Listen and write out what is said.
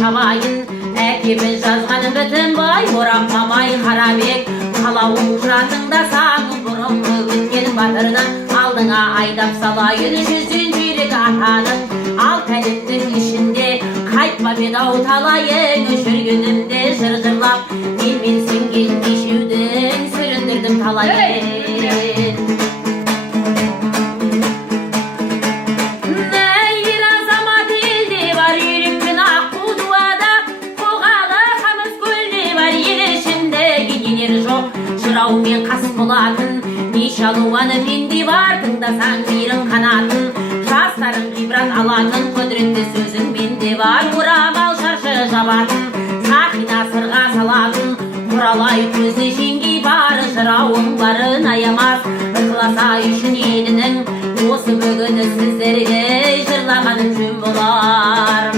шабайын, әкеміз жазғанын Бітімбай, Орақ Мамай, Қарабек, қалауың жатыңда саңын бұрынғы өткен батырды алдыңа айдап салайын, жүзін жүйрік атаның ал кәдеттің ішінде қайтпап еді-ау талайың, жүргенімде жыр-жырлап елмен сенген кешеудің сүріндірдім талайын. Жыраумен қас болатын неше алуаны пенде бар, тыңдасаң жирың қанатын, жастарың ғибрат алатын құдіретті сөзің менде бар. Орамал шаршы жабатын, сақина сырға салатын, құралай көзі жеңгей бар, жырауың барын аямас, ықыласа үшін елінің осы бүгіні сіздерге жырлағаным жөн болар.